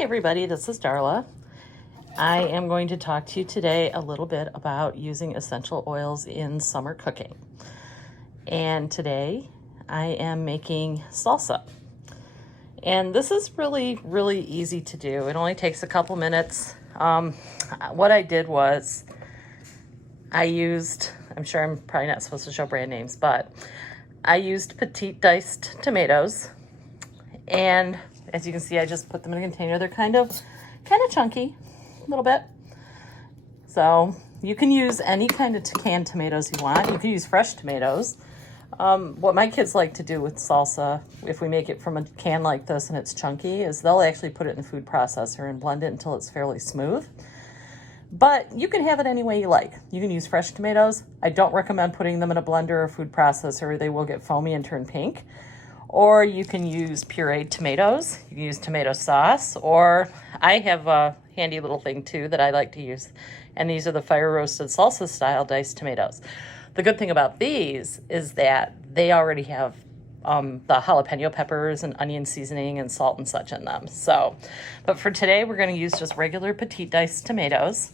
Hi everybody, this is Darla. I am going to talk to you today a little bit about using essential oils in summer cooking. And today I am making salsa. And this is really easy to do. It only takes a couple minutes. What I did was I used, I'm sure I'm probably not supposed to show brand names, but I used petite diced tomatoes. And as you can see, I just put them in a container. They're kind of chunky, a little bit. So you can use any kind of canned tomatoes you want. You can use fresh tomatoes. What my kids like to do with salsa, if we make it from a can like this and it's chunky, is they'll actually put it in a food processor and blend it until it's fairly smooth. But you can have it any way you like. You can use fresh tomatoes. I don't recommend putting them in a blender or food processor. They will get foamy and turn pink. Or you can use pureed tomatoes. You can use tomato sauce, or I have a handy little thing too that I like to use. And these are the fire roasted salsa style diced tomatoes. The good thing about these is that they already have the jalapeno peppers and onion seasoning and salt and such in them. So, but for today, we're going to use just regular petite diced tomatoes.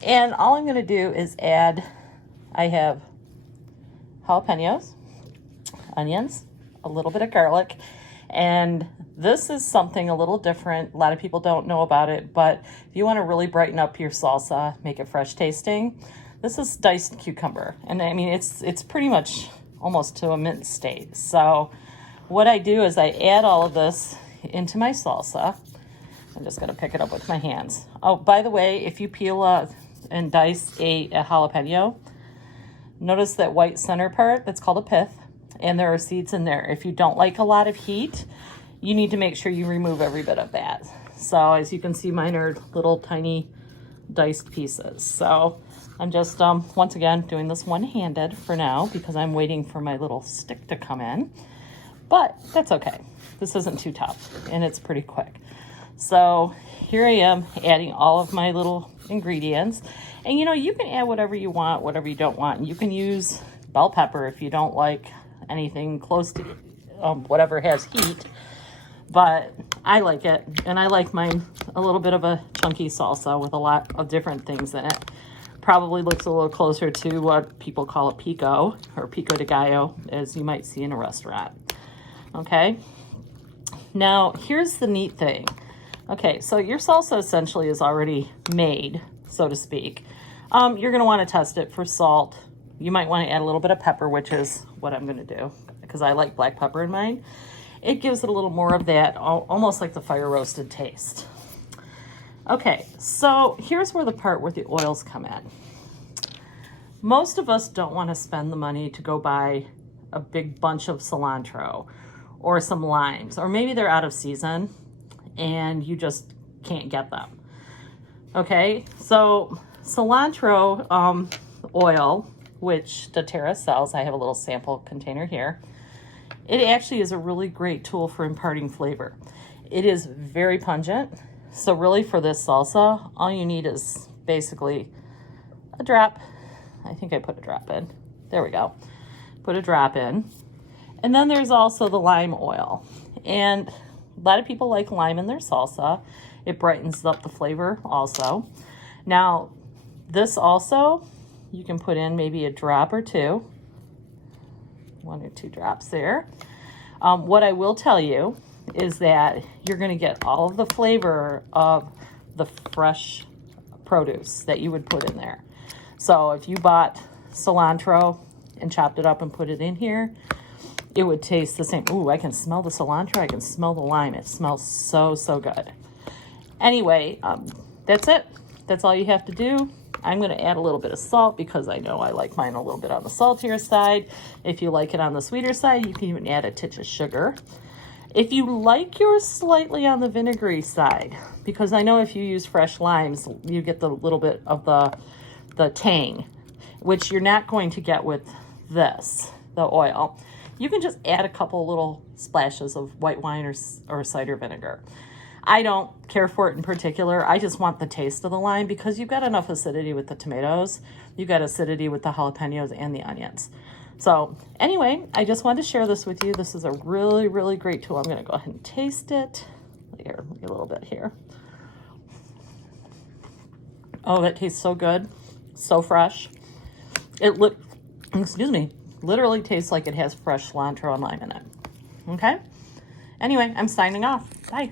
And all I'm going to do is add, I have jalapenos, onions, a little bit of garlic, and this is something a little different. A lot of people don't know about it, but if you want to really brighten up your salsa, make it fresh tasting, this is diced cucumber. And I mean, it's pretty much almost to a mint state. So what I do is I add all of this into my salsa. I'm just going to pick it up with my hands. Oh, by the way, if you peel and dice a jalapeno, notice that white center part, that's called a pith, and there are seeds in there. If you don't like a lot of heat, you need to make sure you remove every bit of that. So as you can see, mine are little tiny diced pieces. So I'm just, once again, doing this one-handed for now because I'm waiting for my little stick to come in. But that's okay. This isn't too tough, and it's pretty quick. So here I am adding all of my little ingredients. And you can add whatever you want, whatever you don't want. And you can use bell pepper if you don't like anything close to whatever has heat. But I like it, and I like mine a little bit of a chunky salsa with a lot of different things in it. Probably looks a little closer to what people call a pico or pico de gallo, as you might see in a restaurant. Okay, now here's the neat thing. Okay, so your salsa essentially is already made, so to speak. You're going to want to test it for salt. You might want to add a little bit of pepper, which is what I'm going to do because I like black pepper in mine. It gives it a little more of that, almost like the fire roasted taste. Okay, so here's where the part where the oils come in. Most of us don't want to spend the money to go buy a big bunch of cilantro or some limes, or maybe they're out of season and you just can't get them. Okay, so cilantro oil, which Doterra sells, I have a little sample container here. It actually is a really great tool for imparting flavor. It is very pungent. So really for this salsa, all you need is basically a drop. I think I put a drop in. There we go. Put a drop in. And then there's also the lime oil. And a lot of people like lime in their salsa. It brightens up the flavor also. Now, this also, you can put in maybe a drop or two. 1 or 2 drops there. What I will tell you is that you're going to get all of the flavor of the fresh produce that you would put in there. So if you bought cilantro and chopped it up and put it in here, it would taste the same. Ooh, I can smell the cilantro. I can smell the lime. It smells so good. Anyway, that's it. That's all you have to do. I'm going to add a little bit of salt because I know I like mine a little bit on the saltier side. If you like it on the sweeter side, you can even add a titch of sugar. If you like yours slightly on the vinegary side, because I know if you use fresh limes, you get the little bit of the tang, which you're not going to get with this, the oil. You can just add a couple little splashes of white wine or cider vinegar. I don't care for it in particular. I just want the taste of the lime because you've got enough acidity with the tomatoes. You've got acidity with the jalapenos and the onions. So anyway, I just wanted to share this with you. This is a really great tool. I'm going to go ahead and taste it. Here, a little bit here. Oh, that tastes so good. So fresh. Excuse me, literally tastes like it has fresh cilantro and lime in it. Okay? Anyway, I'm signing off. Bye.